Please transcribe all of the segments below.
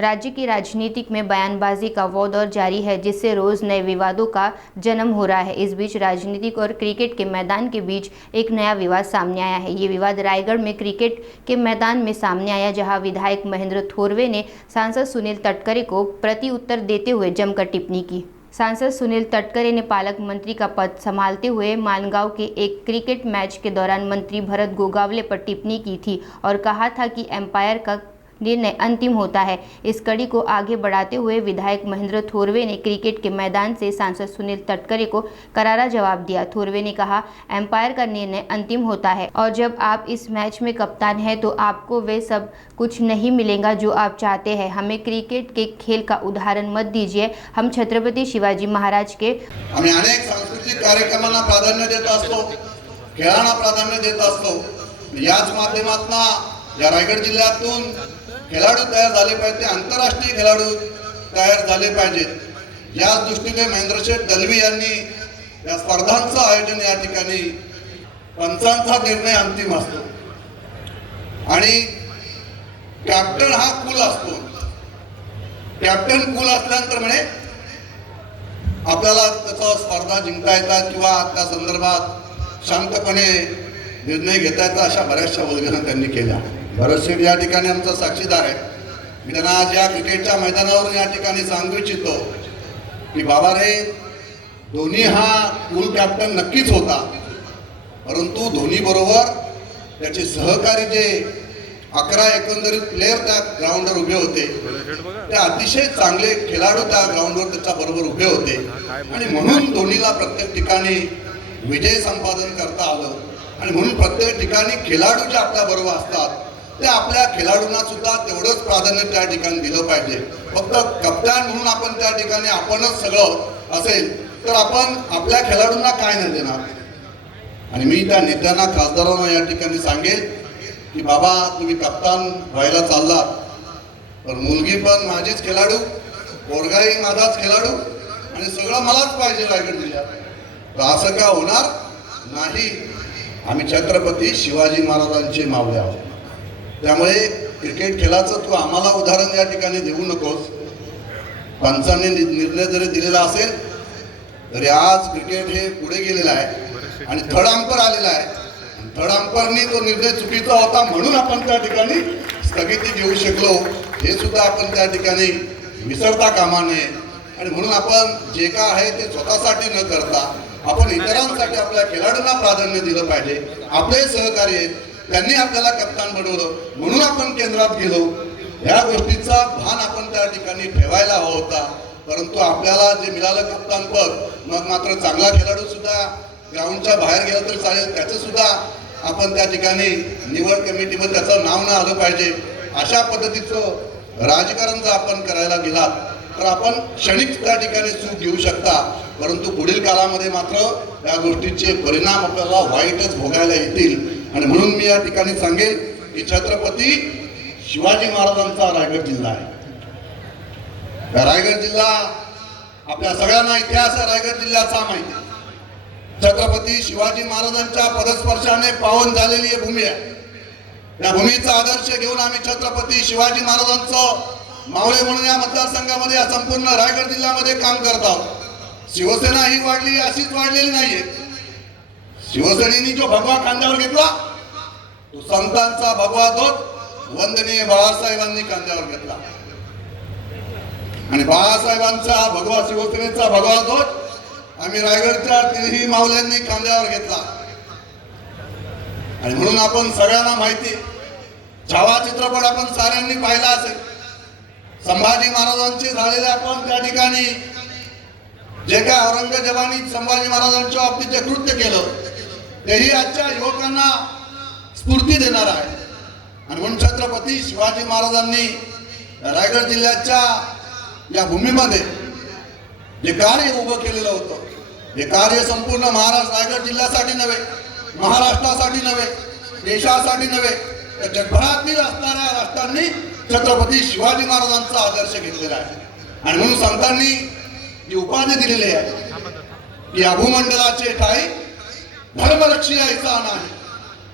राज्य की राजनीतिक में बयानबाजी का वो दौर जारी है जिससे रोज नए विवादों का जन्म हो रहा है। इस बीच राजनीतिक और क्रिकेट के मैदान के बीच एक नया विवाद सामने आया है। ये विवाद रायगढ़ में क्रिकेट के मैदान में सामने आया, जहां विधायक महेंद्र थोरवे ने सांसद सुनील तटकरे को प्रति उत्तर देते हुए जमकर टिप्पणी की। सांसद सुनील तटकरे ने पालक मंत्री का पद संभालते हुए मानगांव के एक क्रिकेट मैच के दौरान मंत्री भरत गोगावले पर टिप्पणी की थी और कहा था कि एम्पायर का निर्णय अंतिम होता है। इस कड़ी को आगे बढ़ाते हुए विधायक महेंद्र थोरवे ने क्रिकेट के मैदान से सांसद सुनील तटकरे को करारा जवाब दिया। थोरवे ने कहा, एम्पायर का निर्णय अंतिम होता है और जब आप इस मैच में कप्तान हैं तो आपको वे सब कुछ नहीं मिलेगा जो आप चाहते हैं। हमें क्रिकेट के खेल का उदाहरण मत दीजिए। हम छत्रपति शिवाजी महाराज के आम्ही अनेक सांस्कृतिक कार्यक्रमांना प्राधान्य देत असतो, खेळांना प्राधान्य देत असतो। याच माध्यमातून या रायगड जिल्ह्यातून खेळाडू तयार झाले पाहिजे, आंतरराष्ट्रीय खेळाडू तयार झाले पाहिजेत। या दृष्टीने महेंद्रशेठ दलवी यांनी या स्पर्धांचं आयोजन या ठिकाणी पंचांचा निर्णय अंतिम असतो आणि कॅप्टन हा कूल असतो। कॅप्टन कूल असल्यानंतर म्हणे आपल्याला त्याचा स्पर्धा जिंकता येतात किंवा त्या संदर्भात शांतपणे निर्णय घेता येतात, अशा बऱ्याचशा उद्घाटना त्यांनी केल्या। भरतशेठ या ठिकाणी आमचा साक्षीदार आहे। मी त्यांना आज या क्रिकेटच्या मैदानावरून या ठिकाणी सांगू इच्छितो की बाबा रे, धोनी हा कूल कॅप्टन नक्कीच होता, परंतु धोनी बरोबर त्याचे सहकारी जे 11 एकंदरीत प्लेयर त्या ग्राउंडवर उभे होते, ते अतिशय चांगले खेळाडू त्या ग्राउंडवर त्याच्या बरोबर उभे होते आणि म्हणून धोनीला प्रत्येक ठिकाणी विजय संपादन करता आलं आणि म्हणून प्रत्येक ठिकाणी खेळाडू जे आपल्या बरोबर असतात ते आपल्या खेळाडूंना सुद्धा तेवढंच प्राधान्य त्या ठिकाणी दिलं पाहिजे। फक्त कप्तान म्हणून आपण त्या ठिकाणी आपणच सगळं असेल तर आपण आपल्या खेळाडूंना काय नाही देणार। आणि मी त्या नेत्यांना, खासदारांना या ठिकाणी सांगेल की बाबा, तुम्ही कप्तान व्हायला चाललात तर मुलगी पण माझीच खेळाडू, पोरगाही माझाच खेळाडू आणि सगळं मलाच पाहिजे रायगड जिल्ह्यात, तर असं का होणार नाही। आम्ही छत्रपती शिवाजी महाराजांचे मावळे आहोत, त्यामुळे क्रिकेट खेळाचं तू आम्हाला उदाहरण या ठिकाणी देऊ नकोस। पंचांनी निर्णय जरी दिलेला असेल तरी आज क्रिकेट हे पुढे गेलेलं आहे आणि थर्ड अंपायर आलेला आहे। थर्ड अंपायरनी तो निर्णय चुकीचा होता म्हणून आपण त्या ठिकाणी स्थगिती देऊ शकलो, हे सुद्धा आपण त्या ठिकाणी विसरता कामा नये। आणि म्हणून आपण जे काय आहे ते स्वतःसाठी न करता आपण इतरांसाठी, आपल्या खेळाडूंना प्राधान्य दिलं पाहिजे। आपले सहकारी आहेत, त्यांनी आपल्याला कप्तान बनवलं म्हणून आपण केंद्रात गेलो, ह्या गोष्टीचा भान आपण त्या ठिकाणी ठेवायला हवा होता। परंतु आपल्याला जे मिळालं कप्तान पद, मग मात्र चांगला खेळाडू सुद्धा ग्राउंडच्या बाहेर गेला तरी चालेल, त्याचं सुद्धा आपण त्या ठिकाणी निवड कमिटीमध्ये त्याचं नाव न आलं पाहिजे। अशा पद्धतीचं राजकारण जर आपण करायला गेलात तर आपण क्षणिक त्या ठिकाणी चूक घेऊ शकता, परंतु पुढील काळामध्ये मात्र या गोष्टीचे परिणाम आपल्याला वाईटच भोगायला येतील। आणि म्हणून मी या ठिकाणी सांगेल की छत्रपती शिवाजी महाराजांचा रायगड जिल्हा आहे। रायगड जिल्हा आपल्या सगळ्यांना इतिहास रायगड जिल्ह्याचा माहिती आहे। छत्रपती शिवाजी महाराजांच्या पदस्पर्शाने पावन झालेली ही भूमी आहे। या भूमीचा आदर्श घेऊन आम्ही छत्रपती शिवाजी महाराजांचं मावळे म्हणून या मतदारसंघामध्ये, या संपूर्ण रायगड जिल्ह्यामध्ये काम करत आहोत। शिवसेना ही वाढली अशीच वाढलेली नाहीये। शिवसेनेने जो भगवा खांद्यावर घेतला तो संतांचा भगवा ध्वज वंदनीय बाळासाहेबांनी खांद्यावर घेतला आणि बाळासाहेबांचा भगवा, शिवसेनेचा भगवा ध्वज आम्ही रायगडच्या तिन्ही मावल्यांनी खांद्यावर घेतला। आणि म्हणून आपण सगळ्यांना माहिती, छावा चित्रपट आपण साऱ्यांनी पाहिला असेल। संभाजी महाराजांचे झालेले आपण त्या ठिकाणी जे काय औरंगजेबाने संभाजी महाराजांच्या बाबतीत जे कृत्य केलं तेही आजच्या युवकांना स्फूर्ती देणार आहे। आणि म्हणून छत्रपती शिवाजी महाराजांनी रायगड जिल्ह्याच्या या भूमीमध्ये जे कार्य उभं केलेलं होतं, हे कार्य संपूर्ण रायगड जिल्ह्यासाठी नव्हे, महाराष्ट्रासाठी नव्हे, देशासाठी नव्हे, तर जगभरातील असणाऱ्या राष्ट्रांनी छत्रपती शिवाजी महाराजांचा आदर्श घेतलेला आहे। आणि म्हणून संतांनी जी उपाधी दिलेली आहे की या भूमंडलाचे ठाई धर्मरक्षी ऐसा नाही,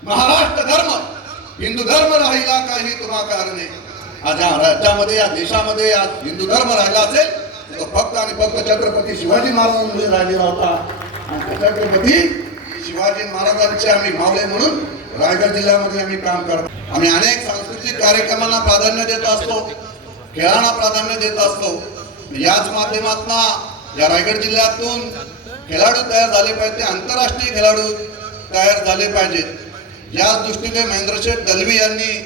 महाराष्ट्र धर्म हिंदू धर्म राहिला काही तुम्हा कारणे। आज या राज्यामध्ये या देशामध्ये आज हिंदू धर्म राहिला असेल तो फक्त आणि फक्त छत्रपती शिवाजी महाराजांमुळे राहिलेला होता. आणि छत्रपती शिवाजी महाराजांचे आम्ही मावळे म्हणून रायगड जिल्ह्यामध्ये आम्ही काम करतो. आम्ही अनेक सांस्कृतिक कार्यक्रमांना प्राधान्य देत असतो, खेळांना प्राधान्य देत असतो. याच माध्यमातून या रायगड जिल्ह्यातून खेळाडू तयार झाले पाहिजे, आंतरराष्ट्रीय खेळाडू तयार झाले पाहिजेत. याच दृष्टीने महेंद्रशेठ दलवी यांनी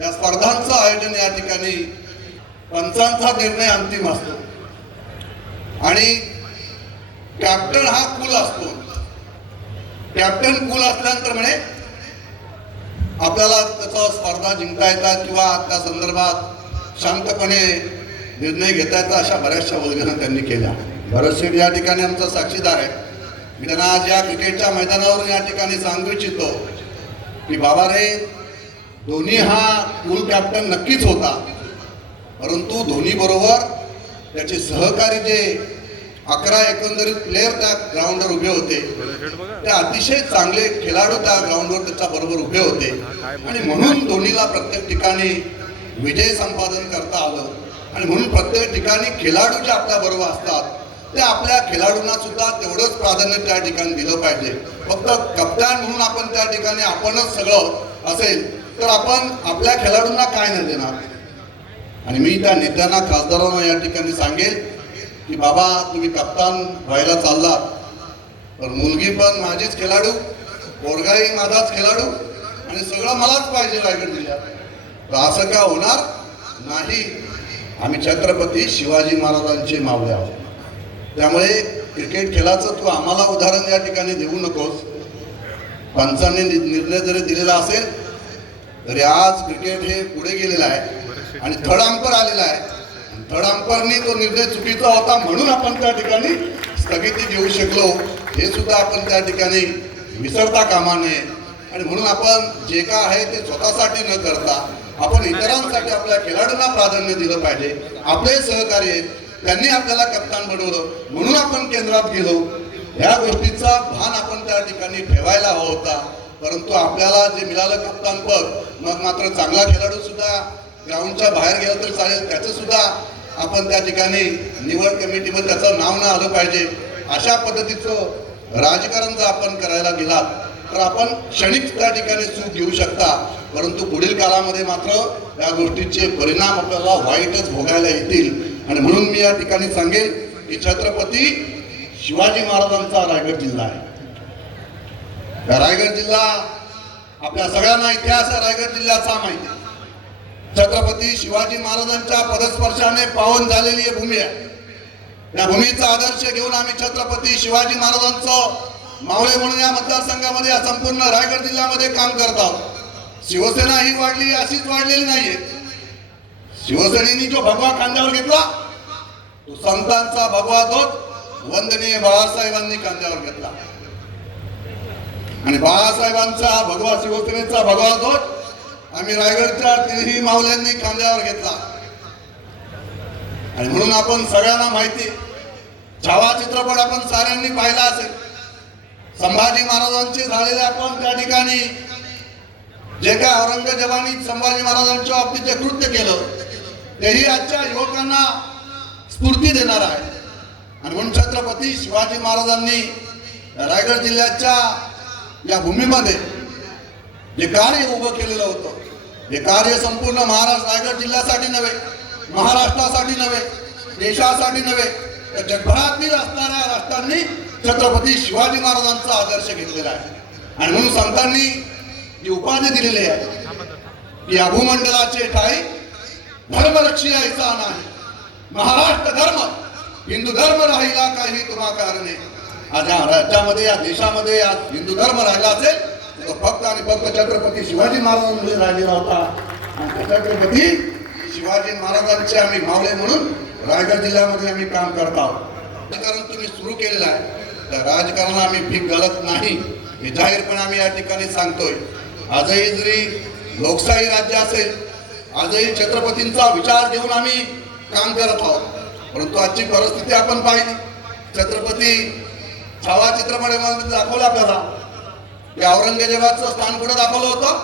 या स्पर्धांचं आयोजन या ठिकाणी पंचांचा निर्णय अंतिम असतो आणि कॅप्टन हा कूल असतो. कॅप्टन कूल असल्यानंतर म्हणे आपल्याला त्याचा स्पर्धा जिंकता येतात किंवा त्या संदर्भात शांतपणे निर्णय घेता येतात, अशा बऱ्याचशा उद्घाटना त्यांनी केल्या. भरतशेठ या ठिकाणी आमचा साक्षीदार आहे. मी त्यांना आज या क्रिकेटच्या मैदानावरून या ठिकाणी सांगू इच्छितो की बाबा रे, धोनी हा कूल कॅप्टन नक्कीच होता, परंतु धोनी बरोबर त्याचे सहकारी जे 11 एकंदरीत प्लेयर त्या ग्राउंडवर उभे होते, ते अतिशय चांगले खेळाडू त्या ग्राउंडवर त्याच्या बरोबर उभे होते आणि म्हणून धोनीला प्रत्येक ठिकाणी विजय संपादन करता आलं. आणि म्हणून प्रत्येक ठिकाणी खेळाडू जे आपल्या बरोबर असतात ते आपल्या खेळाडूंना सुद्धा तेवढंच प्राधान्य त्या ठिकाणी दिलं पाहिजे. फक्त कप्तान म्हणून आपण त्या ठिकाणी आपणच सगळं असेल तर आपण आपल्या खेळाडूंना काय न देणार. आणि मी त्या नेत्यांना, खासदारांना या ठिकाणी सांगेल की बाबा, तुम्ही कप्तान व्हायला चाललात, पण मुलगी पण माझीच खेळाडू, पोरगाही माझाच खेळाडू आणि सगळं मलाच पाहिजे रायगड जिल्ह्यात. तर असं का होणार नाही. आम्ही छत्रपती शिवाजी महाराजांचे मावळे आहोत. त्यामुळे क्रिकेट खेळाचं तू आम्हाला उदाहरण या ठिकाणी देऊ नकोस. पंचांनी निर्णय जरी दिलेला असेल तरी आज क्रिकेट हे पुढे गेलेलं आहे आणि थर्ड अंपर आलेला आहे. थर्ड अंपरनी तो निर्णय चुकीचा होता म्हणून आपण त्या ठिकाणी स्थगिती देऊ शकलो, हे सुद्धा आपण त्या ठिकाणी विसरता कामा नये. आणि म्हणून आपण जे काय आहे ते स्वतःसाठी न करता आपण इतरांसाठी, आपल्या खेळाडूंना प्राधान्य दिलं पाहिजे. आपले सहकारी आहेत, त्यांनी आपल्याला कप्तान बनवलं म्हणून आपण केंद्रात गेलो. या गोष्टीचा भान आपण त्या ठिकाणी ठेवायला हवा होता. परंतु आपल्याला जे मिळालं कप्तानपद, मग मात्र चांगला खेळाडू सुद्धा ग्राउंडच्या बाहेर गेला तरी चालेल, त्याचं सुद्धा आपण त्या ठिकाणी निवड कमिटीमध्ये त्याचं नाव न आलं पाहिजे. अशा पद्धतीचं राजकारण जर आपण करायला गेलात तर आपण क्षणिक त्या ठिकाणी चूक घेऊ शकता, परंतु पुढील काळामध्ये मात्र या गोष्टीचे परिणाम आपल्याला वाईटच भोगायला येतील. आणि म्हणून मी या ठिकाणी सांगेल की छत्रपती शिवाजी महाराजांचा रायगड जिल्हा आहे. रायगड जिल्हा आपल्या सगळ्यांना इतिहास रायगड जिल्ह्याचा माहिती आहे. छत्रपती शिवाजी महाराजांच्या पदस्पर्शाने पावन झालेली भूमी आहे. या भूमीचा आदर्श घेऊन आम्ही छत्रपती शिवाजी महाराजांचं मावळे म्हणून या मतदारसंघामध्ये, या संपूर्ण रायगड जिल्ह्यामध्ये काम करत आहोत. शिवसेना ही वाढली अशीच वाढलेली नाहीये. शिवसेनेने जो भगवा खांद्यावर घेतला तो संतांचा भगवा ध्वज वंदनीय बाळासाहेबांनी खांद्यावर घेतला आणि बाळासाहेबांचा भगवा, शिवसेनेचा भगवा ध्वज आम्ही रायगडच्या तिन्ही मावल्यांनी खांद्यावर घेतला. आणि म्हणून आपण सगळ्यांना माहिती, छावा चित्रपट आपण साऱ्यांनी पाहिला असेल. संभाजी महाराजांचे झालेले आपण त्या ठिकाणी जे काय औरंगजेबाने संभाजी महाराजांच्या बाबतीत जे कृत्य केलं तेही आजच्या युवकांना स्फूर्ती देणार आहे. आणि म्हणून छत्रपती शिवाजी महाराजांनी रायगड जिल्ह्याच्या या भूमीमध्ये जे कार्य उभं केलेलं होतं, हे कार्य संपूर्ण रायगड जिल्ह्यासाठी नव्हे, महाराष्ट्रासाठी नव्हे, देशासाठी नव्हे, तर जगभरातील असणाऱ्या राष्ट्रांनी छत्रपती शिवाजी महाराजांचा आदर्श घेतलेला आहे. आणि म्हणून संतांनी जी उपाधी दिलेली आहे की या भूमंडलाचे ठाई धर्मरक्षी ऐसा नाही, महाराष्ट्र धर्म हिंदू धर्म राहिला काही तुम्हा कारणे. आज या राज्यामध्ये, या देशामध्ये आज हिंदू धर्म राहिला असेल तो फक्त आणि फक्त छत्रपती शिवाजी महाराजांमुळे राहिलेला होता. आणि छत्रपती शिवाजी महाराजांचे आम्ही मावळे म्हणून रायगड जिल्ह्यामध्ये आम्ही काम करत आहोत. राजकारण तुम्ही सुरू केलेलं आहे, त्या राजकारणाला आम्ही भीक घालत नाही हे जाहीरपणे आम्ही या ठिकाणी सांगतोय. आजही जरी लोकशाही राज्य असेल, आजही छत्रपतींचा विचार घेऊन आम्ही काम करत आहोत. परंतु आजची परिस्थिती आपण पाहिली. छत्रपती छावा चित्रपटामध्ये दाखवलं आपल्याला की औरंगजेबाचं स्थान कुठं दाखवलं होतं?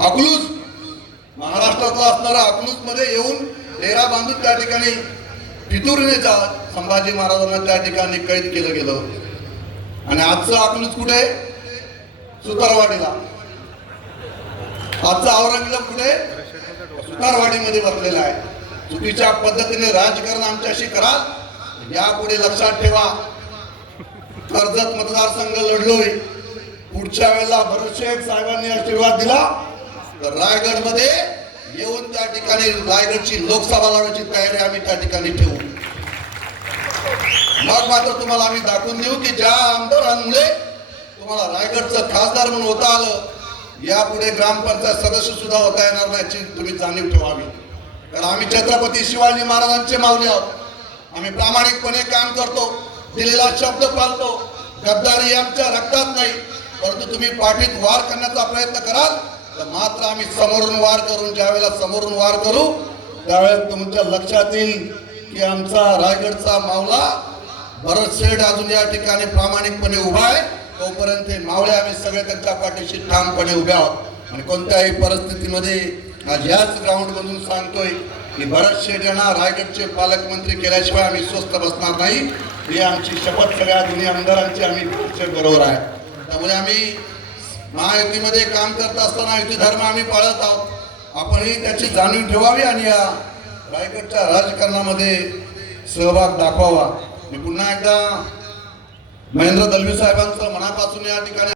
अकलूज. महाराष्ट्रातला असणारा अकलूजमध्ये येऊन डेरा बांधून त्या ठिकाणी फितुरीने संभाजी महाराजांना त्या ठिकाणी कैद केलं गेलं. आणि आजचं अकलूज कुठे? सुतारवाडीला. आजचा औरंगाबाद कुठे? सुतारवाडीमध्ये बसलेला आहे. चुकीच्या पद्धतीने राजकारण आमच्याशी कराल यापुढे लक्षात ठेवा. कर्जत मतदारसंघ लढलोय, पुढच्या वेळेला भरत शेठ साहेबांनी आशीर्वाद दिला तर रायगडमध्ये येऊन त्या ठिकाणी रायगडची लोकसभा लढवायची तयारी आम्ही त्या ठिकाणी ठेवू. मग मात्र तुम्हाला आम्ही दाखवून देऊ की ज्या आमदारांमुळे तुम्हाला रायगडचं खासदार म्हणून होता आलं, यापुढे ग्रामपंचायत सदस्य सुद्धा होता येणार नाही याची तुम्ही जाणीव ठेवावी. कारण आम्ही छत्रपती शिवाजी महाराजांचे मावले आहोत. आम्ही प्रामाणिकपणे काम करतो, दिलेला शब्द पाळतो. गद्दारी आमच्या रक्तात नाही. परंतु तुम्ही पाठीत वार करण्याचा प्रयत्न कराल तर मात्र आम्ही समोरून वार करून, ज्यावेळेला समोरून वार करू त्यावेळेस तुमच्या लक्षात येईल की आमचा रायगडचा मावला भरत शेठ अजून या ठिकाणी प्रामाणिकपणे उभा आहे. तोपर्यंत मावळे आम्ही सगळे त्यांच्या पाठीशी ठामपणे उभे आहोत. आणि कोणत्याही परिस्थितीमध्ये आज याच ग्राउंड मधून सांगतोय की भरत शेठ यांना रायगडचे पालकमंत्री केल्याशिवाय आम्ही स्वस्थ बसणार नाही. ही आमची शपथ सगळ्या दोन्ही आमदारांची आम्ही बरोबर आहे. त्यामुळे आम्ही महायुतीमध्ये काम करत असताना युती धर्म आम्ही पाळत आहोत. आपणही त्याची जाणीव ठेवावी आणि या रायगडच्या राजकारणामध्ये सहभाग दाखवावा. मी पुन्हा एकदा महेंद्र दलवी साहेबांचं मनापासून या ठिकाणी